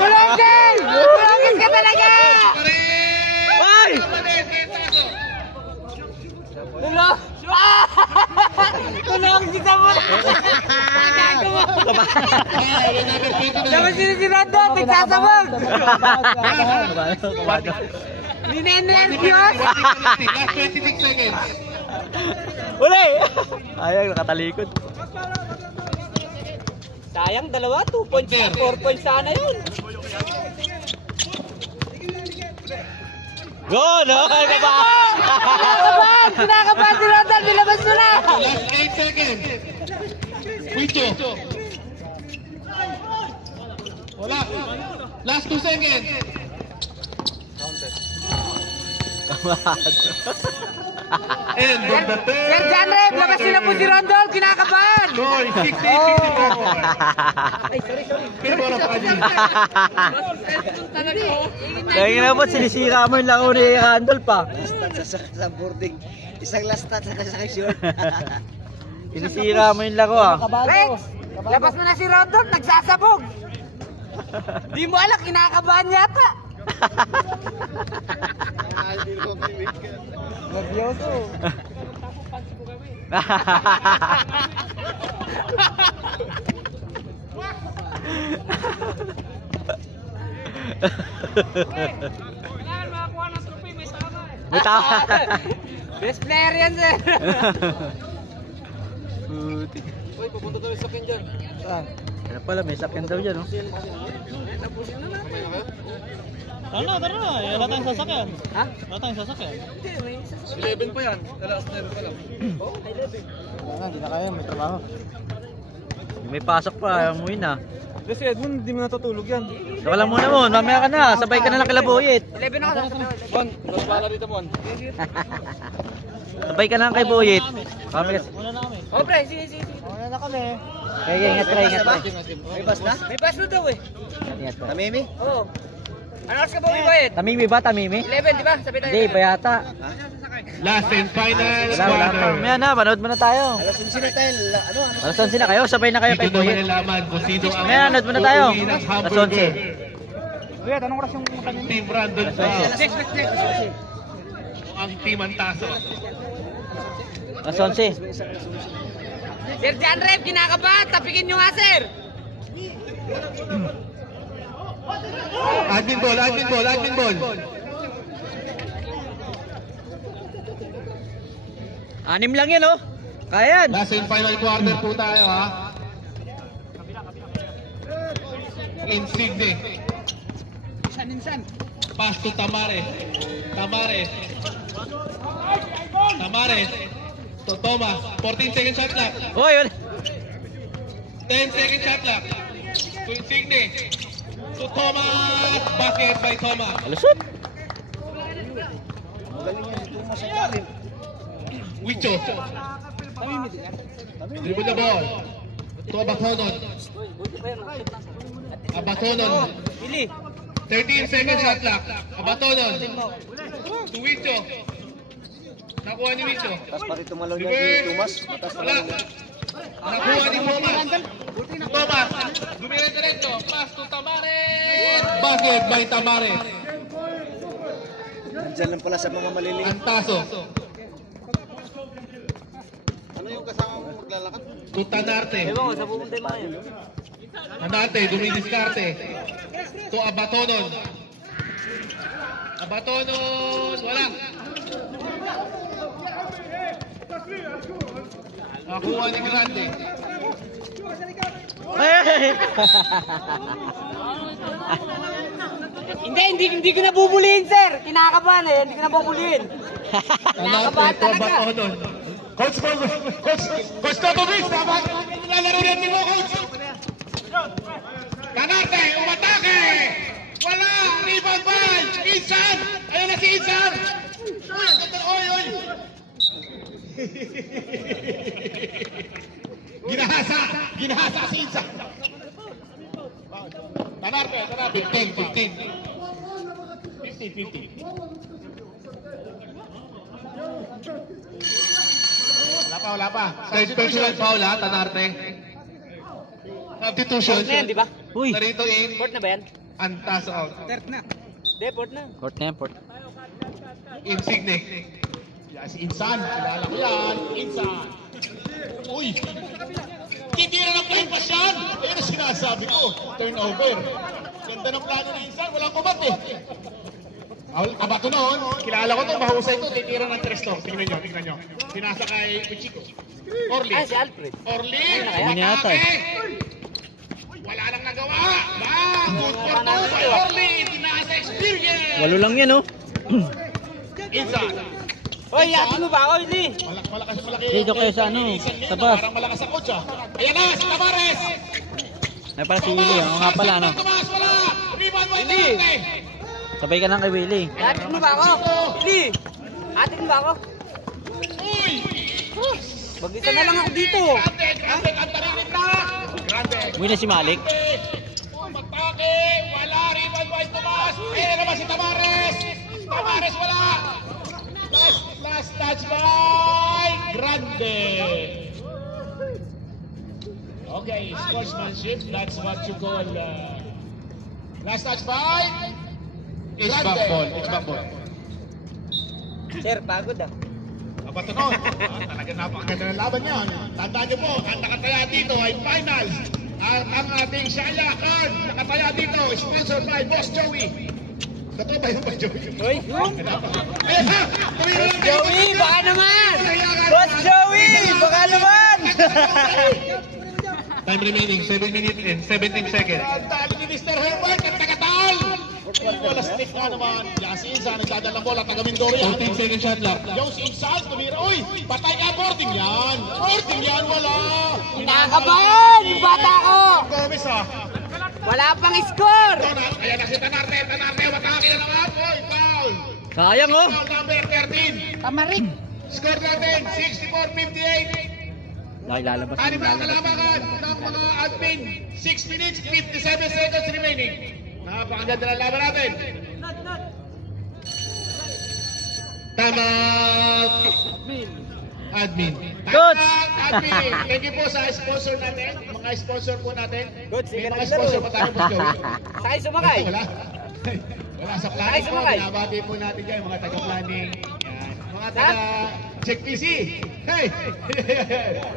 Tulongin! Tulongin ka talaga! Ay! Tulong! Tulong si Samon! Labas nila si Rondol, nagsasabog! Ninenervyos! Last 26 seconds. Huli! Ayaw, nakatalikod. Sayang, dalawa, 2 points, 4 points sana yun. Go! No! Kinakabahan! Kinakabahan si Rondol, nilabas mo na! Last 8 seconds. Wicho. Wala. Last 2 seconds. End of the third. Sir John Rep, labas nila po si Rondol, kinakabahan! Goal, 68-64. Pinbola pa kami. Kaya nga po, sinisira mo yung laro ni Randolph pa. Sa boarding. Isang last touch sa short. Sinisira mo yung laro ah. Rex, labas mo na si Rondol, nagsasabog! Di mo alam, kinakabahan yata! Nervyoso. May tama. Best player yan, sir! Putik. Uy, pupunta tayo sa akin dyan. Saan? Kaya pala, may sakyan daw dyan, no? Tara na. Wala tayong sasakyan. Ha? Wala tayong sasakyan. Hindi, may isa. 11 pa yan. Last 9 pa lang. Wala na, hindi na kaya. May trabaho. May pasok pa, ayaw mo yun ah. Kasi Edmund, hindi mo natutulog yan. Saka lang muna mo, mamaya ka na, sabay ka na lang kila Boyet. 11 ako sa Bon, wala dito, Bon. Sabay ka na lang kay Boyet. Kami kasi. Muna na kami. Oh, pre, sige. Muna na kami. Kaya ingat pa, ingat pa. May bus na? May pass daw eh. Ingat pa. Tamimi? Oo. Ano oras ka ba umibayad? Tamimi ba, Tamimi? 11, di ba? Sabi tayo. Hindi, ba yata? Last and final Wala pa. quarter. Mamaya na, panood muna tayo. Alas 11 tayo. Ano? Alas 11 na kayo, sabay na kayo Dito kay naman Boyet. nalaman kung sino ang Mamaya, nanood muna tayo. uuwi ng Alas hamburger. 11. Kuya, anong oras yung kanina? Team Randall Alas Brown. 11. Ang Team Antaso. Alas 11. Sir John Rep, kinakabahan. Tapikin nyo nga, sir. Admin ball. Anim lang yan, oh. Kaya yan. Last and final quarter po tayo, ha. Insigne. Pass to Tamares. To Thomas. 14 second shot clock. Hoy, wala. 10 second shot clock. To Insigne. To Thomas. Basket by Thomas. Alusot. Wicho. Dribble the ball. To Abatonon. 13 second shot clock. Abatonon. To Wicho. Nakuha ni Wicho. Tapos pa rin tumalaw niya Reverse. si Tumas. Tapos Wala. Nakuha ni Thomas. Dumire diretso. Pass to Tamares. Basket by Tamares. Diyan lang pala sa mga maliliit. Antaso. Ano yung kasama mo maglalakad? To Tanarte. Ewan ko, sa pupunta yung mga yun. Tanarte, dumidiskarte. To Abatonon. Wala. Nakuha ni Grande. Hey! Hindi ko nabubulihin, sir. Kinakabahan eh. Hindi ko nabubulihin. Kinakabahan talaga. Coach Totovic, dapat lalaro rin mo, Coach. Canarte, umatake! Wala! Rebound ball! Insan! Ayan na si Insan! Oy! Ginahasa si Insan! Canarte, 15. Wala pa. Third personal foul ha, Tanarte. Substitution. Port na yan, di ba? Uy, Narito in, Port na ba yan? Antas out. Third na. Hindi, port na. port na yan, port. Insigne. Yan si Insan. Kilala ko yan. Insan. Uy! Titira ng play pass yan. Ayan ang sinasabi ko. Turnover. Ganda ng plano ni Insan. Walang kumat eh. Abato noon. Kilala ko to. Mahusay to. Titira ng tres to. Tingnan nyo. Pinasa kay Pichico. Orly. Ah, si Alfred. Orly. Ano niya ata eh? Wala nang nagawa. Good for two by Orly. Tinasa experience. 8 lang yan, oh. Insan. Oy, yakin mo ba? Oy, Lee. Malaki. Dito kayo sa ano, sa bus. Parang malakas sa coach ah. Ayan na, si Tamares. Ay, para si Willie, oh. Nga pala, no? Tomas, wala. Rebound by Tanarte. Sabay ka lang kay Willie. Yakin mo ba ako? Lee. Atin mo ba ako? Uy! Mag-isa na lang ako dito. Grande, Grande. Uwi na si Malik. Matake, wala. Rebound by Tomas. Ayan naman si Tamares. Tamares, wala. Last touch by Grande. Okay, sportsmanship. That's what you call last touch by Grande. It's back ball. Sir, pagod ah. Abato noon. Talaga napakaganda ng laban yan. Tandaan niyo po, ang nakataya dito ay finals. Ang ating Shaya Khan, nakataya dito, sponsored by Boss Joey. Totoo ba yung Boss Joey? Hoy, Ayan ha! Tumira lang kayo, Joey, Boss baka naman! Joey. Boss Joey, baka naman! Time remaining, 7 minutes and 17 seconds. Ang dami ni Mr. Herbert at tagatal! Wala stick nga naman. Yan si Insan, nagdadalang bola, taga Mindoro yan. 14 second shot lang. Yung si Insan, tumira. Uy, patay ka, boarding yan. Boarding yan, wala. Kinakabahan! Yung bata ko! Gomez ha. Wala pang score! Ayan na si Tanarte, matake na naman. Uy, foul. Sayang, oh. Foul number 13. Tamarik! Score natin, 64-58. Dahil lalabas Anim yung na lalabas. kalabangan ng mga admin. 6 minutes, 57 seconds remaining. Napakaganda ng laban natin. Tama. Admin. Coach! Admin. Thank you po sa sponsor natin. Mga sponsor po natin. Coach, May sige mga na sponsor laro. pa tayo po, Joey. Sakay sumakay! Wala. Wala sa planning Ay, po. sumakay. Binabati po natin dyan, mga taga-planning. Yan. Mga taga-check PC. Hey!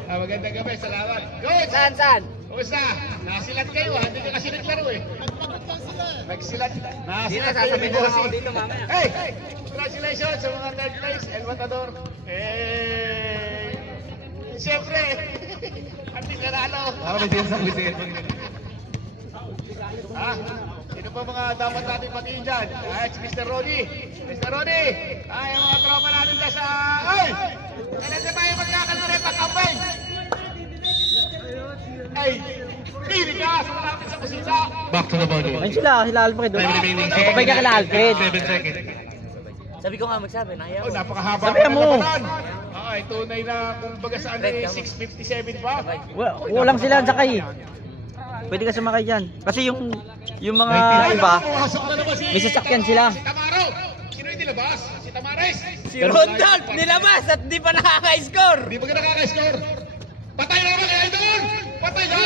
Magandang gabi. Salamat. Coach! Saan? Kumusta? Nasilat kayo ha? Hindi ka kasi naglaro eh. Nagsilat. Hindi na, Nasilat kayo sasabihin ni na ako Bossy. dito mamaya. Hey! Congratulations sa mga third place. El Matador. Siyempre. At least nanalo. Ako may sinasabi siya. Ha? Sino pa mga dapat natin patiin dyan? Ay, si Mr. Ronnie. Mr. Ronnie! Ay, ang mga tropa natin dyan sa... Ay! Kailan na tayo magkakalunin pag-campaign? Ay! Pili ka! Sama natin sa kusina! Back to the ball. Ayun sila Alfred. Time remaining. Sabay ka kila Alfred. 7 seconds. Sabi ko nga magsabi, naya Oh, mo. napakahaba Sabi ng mo. labanan. Ay, tunay na kumbaga sa ano eh, 6:57 pa. Walang sila ang sakay. Pwede ka sumakay dyan. Kasi yung mga iba, Pumasok na naman si may sasakyan sila. Si Tamaro. Sino yung nilabas? Si Tamares. Si Rondolph nilabas at di pa nakaka-score! Di ba ka nakaka-score? Patay na naman kaya doon! Patay na!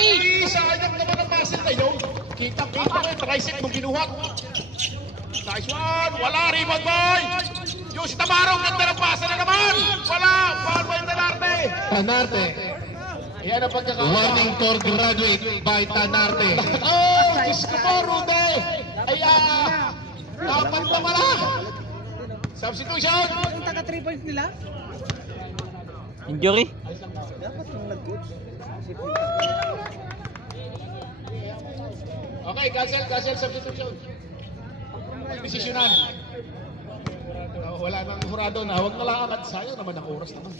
Sayang naman ang muscle na yun. Kita-kita ko yung tricep mong kinuha. Nice one! Wala! Rebound boy! Yung si Tamaro, ganda ng pasa na naman! Wala! Foul by Tanarte! Tanarte! Yan ang pagkakataon. Warning for graduate by Tanarte. Oh! Diyos ko po, Rude! Ay, dapat na pala! Substitution! Yung taga 3 points nila? Injury. Okay, cancel substitution. pagdesisyonan. Wala nang hurado na, huwag na lang agad. Sayang naman ang oras naman.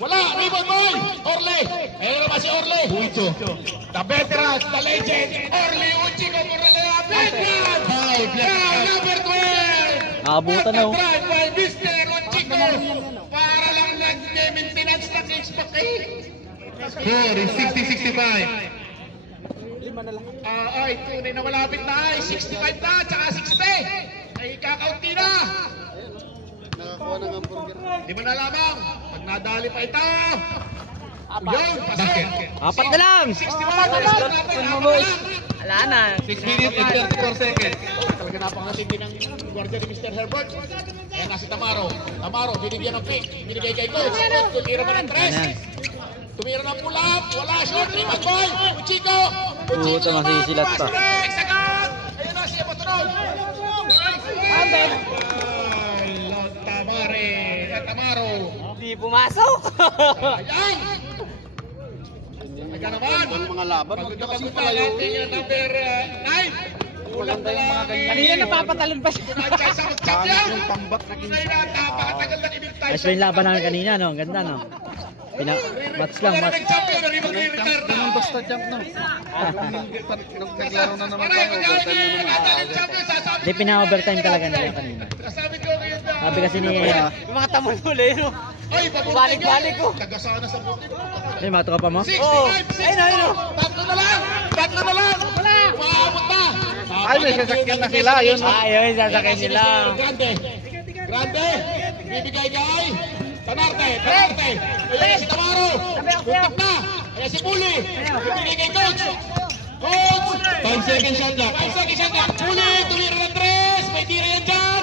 Wala! Rebound boy! Orle! Ayun naman si Orle! Huicho. The veterans, the legend, Orle Uchiko Moralea. Veteran! Number 12! Nakabutan na, oh. Drive by Mr. Uchiko. Para lang nag-maintenance ng X-Pac kayo. Score is 60-65. Ay, tunay na malapit na ay 65 na, tsaka 60. Ay, kakaunti na. Nakakuha ng hamburger. Di mo na lamang, pag nadali pa ito. Yun, pasok. Apat na lang! 65, Wala na. 6 minutes and 34 seconds. Talaga napakatindi ng gwardiya ni Mr. Herbert. Ayan na si Tamaro. Tamaro, binigyan ng pick. Binigay kay Coach. Coach, tumira pa ng tres. Tumira ng pull-up. Wala shot. Rebound boy. Uchiko. Puta, masisilat pa. Sagad. Ayun na siya patunod. Tamare. Tamaro. Hindi pumasok. Ayan. Talaga naman. Mga laban. Pagod na natin yung number 9. Maganda yung mga ganyan. Kanina napapatalon pa siya. Yung pambak na Napakatagal na inintay. Ayos pa yung laban namin kanina, no? Ang ganda, no? Match lang, match. Ganun basta jump na. Naglaro na naman tayo. Overtime na naman. Hindi, pina-overtime talaga nila kanina. Sabi ko kayo na. Sabi kasi ni... Yung mga tamol huli, no? Ay, Balik-balik ko. Tagasana sa buti. Ay, mga tropa mo? 65, Oh, 60. ayun, ayun. Tatlo na lang. Tatlo na lang. Wala. Maabot na. Ay, may sasakyan na sila. Yun. Ayun, sasakay nila. Grande. Grande. Bibigay kay Tanarte. Tanarte. Ayan si Tamaro. Puntak na. Ayan si Puli. Bibigay kay Coach. Coach. 5 seconds shot clock. 5 seconds shot clock. Puli. Tumira ng tres. May tira yan dyan.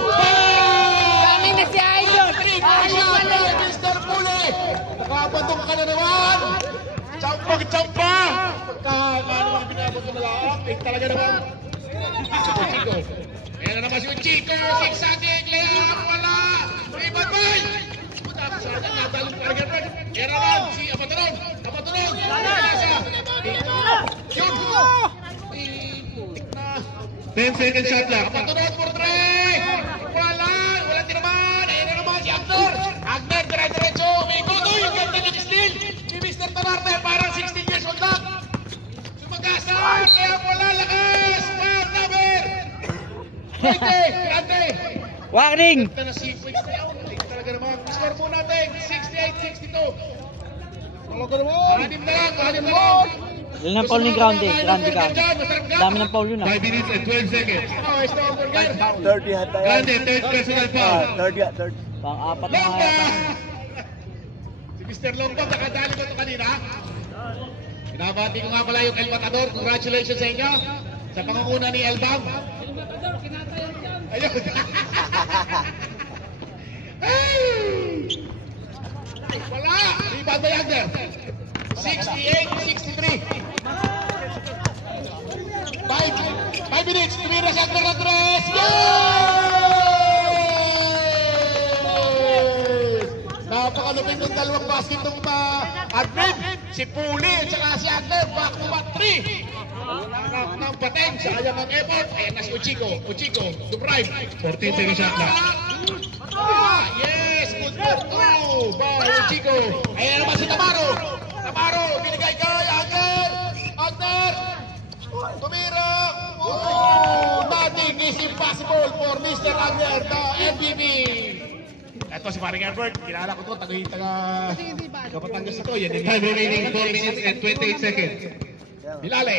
Kami na si Idol. Mr. Puli. Nakapatok ka na naman. Champa. Ano mga binabot ko na lang. Talaga naman. Chico. Ayan na naman si Chico. Sigsaging. Leang. Wala. Rebound boy. Sana natalong ka rin. Ayan naman si Abatunon. Abatunon. Yun. 10 seconds shot lang. Abatunon for 3. Wala. Wala din naman. Ayan na naman si Agner. Agner. Dire-diretso. May goto. Yung ganda ng steal. Si Mr. Tanarte. Parang 16 years old lang. Sumagasa. Kaya wala lakas. Number. Grande. Warning! Ito na sequence na yun. Talaga naman. Score po natin. 68-62. Talaga naman. Anim na lang. Yan ang foul ni Grande. Grande ka. Dami ng foul yun, ah. 5 minutes and 12 seconds. Oh, it's over guard. 30 hata yan. Grande, third personal foul. 30. Pang-apat na Longba! kaya. Si Mr. Longba, nakadali ko ito kanina. Pinabati ko nga pala yung El Matador. Congratulations sa inyo. Sa pangunguna ni Elbam. Ayun. Wala! Rebound by Agner. 68-63. 5 minutes. Tumira si Agner ng tres. Napakalupit ng dalawang basket ng Agner. Si Puli at saka si Agner. Back to back 3. Ng pateng. Sayang ang effort. Ayan na si Uchiko. Uchiko. To drive. 14 seconds shot lang. Yes! Good for 2 by Uchiko. Ayan naman si Tamaro. Tamaro. Binigay kay Agner. Agner. Tumira. Nothing is impossible for Mr. Agner, the MVP. Ito si Paring Herbert. Kilala ko to. Taga-Batangas na to. Time remaining 4 minutes and 28 seconds. Bilale.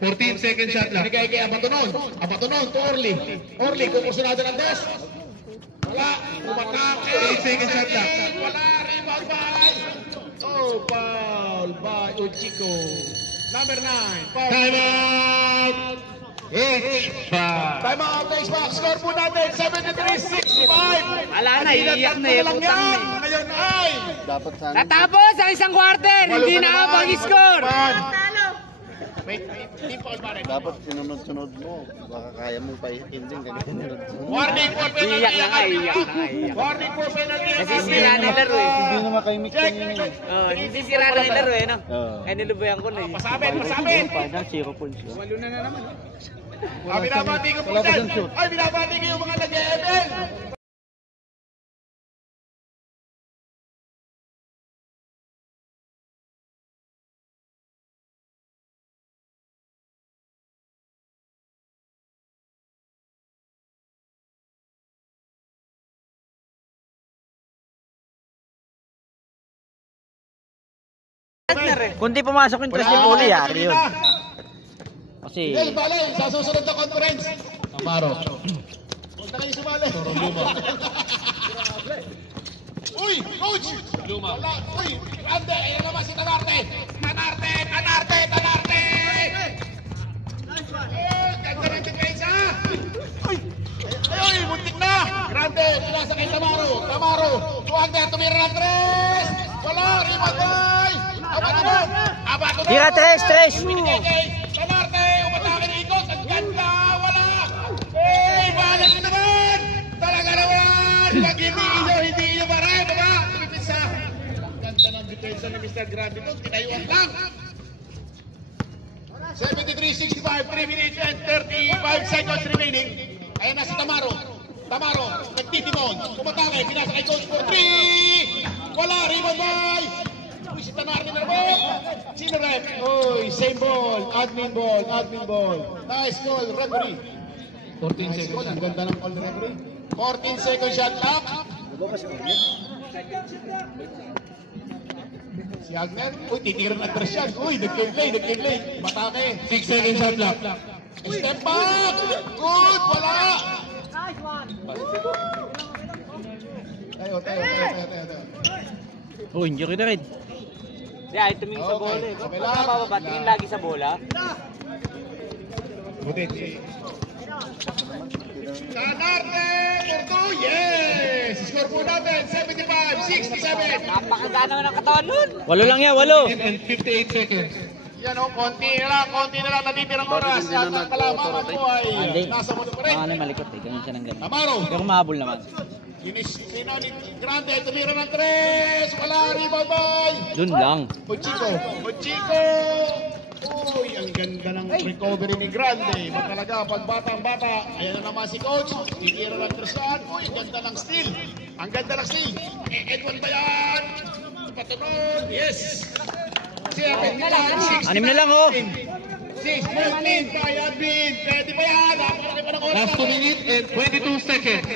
14 seconds shot lang. Binigay kay Abatunon. Abatunon to Orly. Orly, kukursunado ng dos. Wala. Umatak. 8 seconds shot lang. Wala. Rebound by. Oh, foul by Uchiko. Number 9. Time out. Time out. Xbox. Score po natin. 73-65. Wala na, iiyak na yung utang na. Ngayon ay. Dapat sana. Natapos ang isang quarter. Hindi na mag-score. Wait, team foul pa rin. Dapat sinunod-sunod mo. Baka kaya mo pa ikin din. Warning for penalty. Iiyak na nga, iiyak na nga, iiyak. Warning for penalty. Nasisira na yung laro eh. Hindi naman kayo mix kanina eh. Oh, nasisira na yung laro eh, no? Oo. Kaya nilubayan ko na eh. Pasabit, pasabit. Final 0 points. Walo na naman. Binabati ko po dyan. Ay, binabati ko yung mga nag-e-ML. Kung di pumasok yung tres yung uli, yari yun. Kasi, Miguel, bale, sa susunod na conference. Amaro. Huwag na kayo sumali. Toro Luma. Uy, coach! Luma. Wala. Uy, grande. Ayan naman si Tanarte. Tanarte, Tanarte, Tanarte! Ganda ng depensa. Uy! Ay, muntik na! Grande, pinasa kay Tamaro. Tamaro, tuwag na, tumira ng tres! Wala, ribagay! Abato na! Abato na! tira tres! Tanarte, umatake ng ikot! Ang ganda! Wala! Hey, balas naman! Talaga naman! Pag hindi iyo pa rin, baba! Tumipisa! Ang ganda ng depensa ni Mr. Grande doon, tinayuan lang! 73-65, 3 minutes and 35 seconds remaining. Ayan na si Tamaro. Tamaro, nagtitimon. Umatake, pinasa kay Coach for 3! Wala, rebound by! Uy, si Tanarte na naman! Sino rep? Uy, same ball. Admin ball. Nice call, referee. 14 seconds. Ang ganda ng call ni referee. 14 seconds shot clock. Si Agner, uy, titiran na tres yan. Uy, nag-play. Matake. 6 seconds shot clock. Step back! Good! Wala! Tayo. oh, injury na rin. Di ay tumingin sa bola eh. Okay Baka lang. mababa, tingin lagi sa bola. Buti. Tanarte! Porto! Yes! Score po natin, 75-67. Napakagana naman ang katawan nun. 8 lang yan, 8. And 58 seconds. Yan o, konti na lang natitirang oras. At ang kalamaman po ay Hindi. nasa mundo pa rin. Mga malikot eh, ganyan siya ng ganyan. Tamaro! Pero mahabol naman. Sino ni Grande, tumira ng tres! Wala, rebound by! Dun lang. Ochiko! Uy, ang ganda ng recovery ni Grande. Ba talaga, pag batang-bata, ayan na naman si Coach. Titira ng tres yan. Uy, ang ganda ng steal. Edwin ba yan? Patunod, yes! 7, 6, 6 na lang, oh. 6, 14, kaya Bin. Pwede ba yan? Napakalaki pa ng oras. Last 2 minutes and 22 seconds.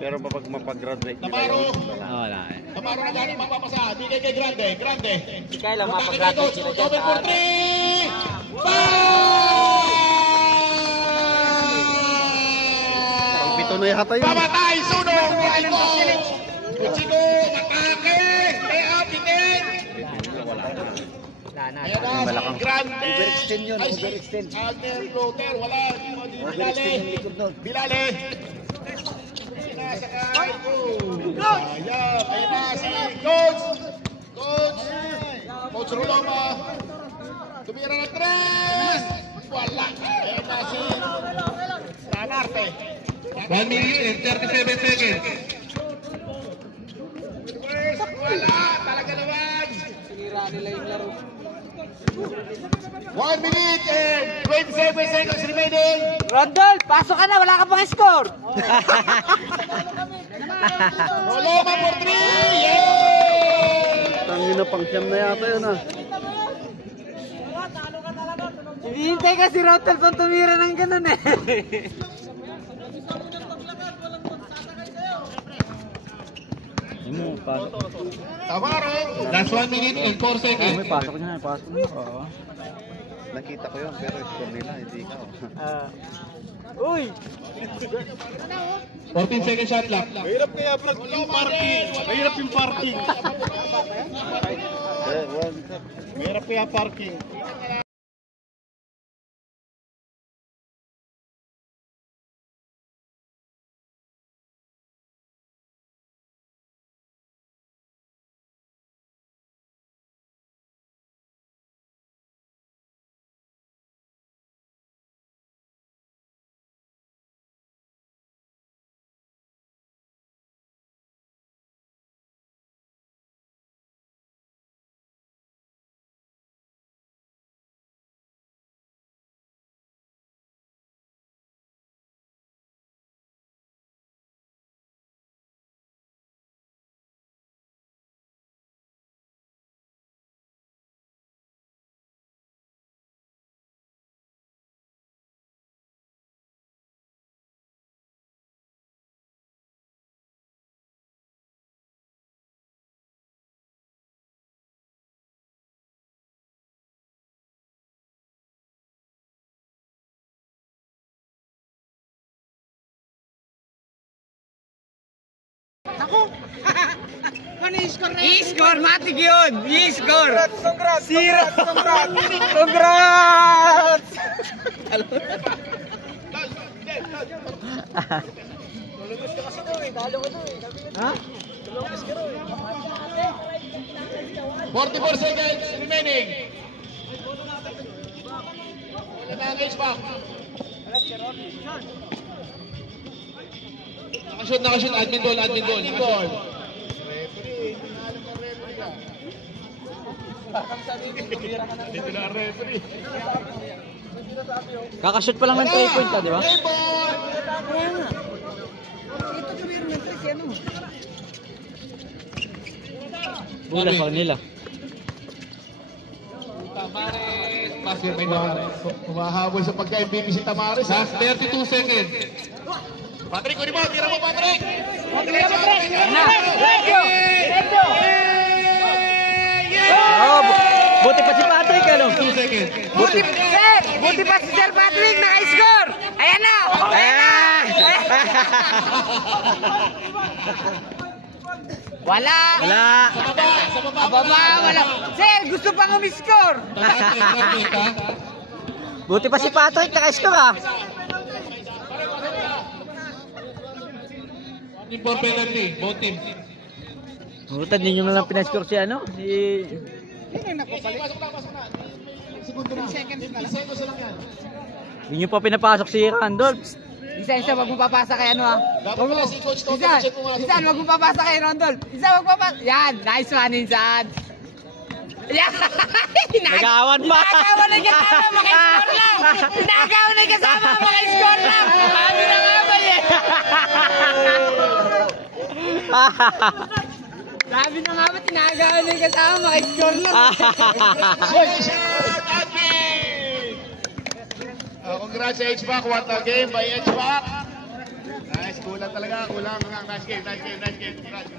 Pero kapag mapag-graduate Tamaro! Wala eh. Tamaro na gano'ng mapapasa. Di kay Grande. Si Kyle lang Matake kay mapag-graduate Coach. sila dyan Open sa for ano. 3! Pang pito na yata yun. Pamatay! Sunog! Kay Coach! Kuchiko! Matake! Kay Apitin! Ayan na, si Grande! Overextend yun, Ay, si overextend. Agner Loter. Wala. Overextend yung likod nun. Bilale! Sinasakay! Ayan! Ayan na si Coach! Coach Roloma! Tumira ng tres! Wala! Ayan na si Tanarte! 1 minute and 37 seconds. Wala! Talaga naman! Sinira nila yung laro. 1 minute and 27 seconds remaining! Rondolph, pasok ka na, wala ka pang score. Roloma for 3! Yay! Tangin na pang siyam na yata yun ah. Hinihintay ka si Rondolph ang tumira ng ganun eh. Yung mo, pasok. Tamaro! Last 1 minute and 4 Oh, seconds. may pasok niya, pasok niya. Oo. Nakita ko yun pero score nila, hindi ka. Uy! 14 second shot clock. Mahirap yung parking. Mahirap kaya parking. ako. Ano i-score na? I-score, matik yun! I-score! Congrats! Sira! Congrats! Congrats! Tulungas ka kasi doon eh. Talo ka doon eh. Ha? Tulungas ka doon. 44 seconds remaining. Wala na ang HVAC. Nakashoot, admin ball. Nakashoot. Dito na ang referee. Kakashoot pa lang ng 3 points, di ba? Ito tumiro ng 3 si ano? Bulas pa nila. Tamares. Basket may Tamares. Humahabol sa pagka-MVP si Tamares. Last 32 seconds. Patrick, kunin mo. Tira mo, Patrick. Oh, buti pa si Patrick, ano? 2 seconds. Buti pa si Sir Patrick naka-score! Ayan na! Ayan na! Wala! Wala. Sa baba. Ababa, wala! Sir, gusto pang umiscore! Buti pa si Patrick, naka-score ah. Team for penalty. Both teams. Butan din nyo na lang pinascore si ano? Si... Yun ang napapalit. Pasok na. 3 seconds na lang. Seconds lang yan. Hindi nyo pa pinapasok si Randolph. Isa, wag mo papasa kay ano ha? Dapat pala si Coach Toto. Isa, Check mo nga. wag mo papasa kay Rondolph. Isa, wag papasa. Yan, nice one, Insan. Yan! Nag-aawan pa. Pinagawa na yung kasama, maka-score lang! Pinagawa na yung kasama, maka-score lang! Sabi na nga ba eh! Sabi na nga ba, tinagawa na yung kasama, maka-score lang! Congrats sa HVAC. What a game by HVAC. Nice. Kulang talaga. Kulang. Nice game. Congrats.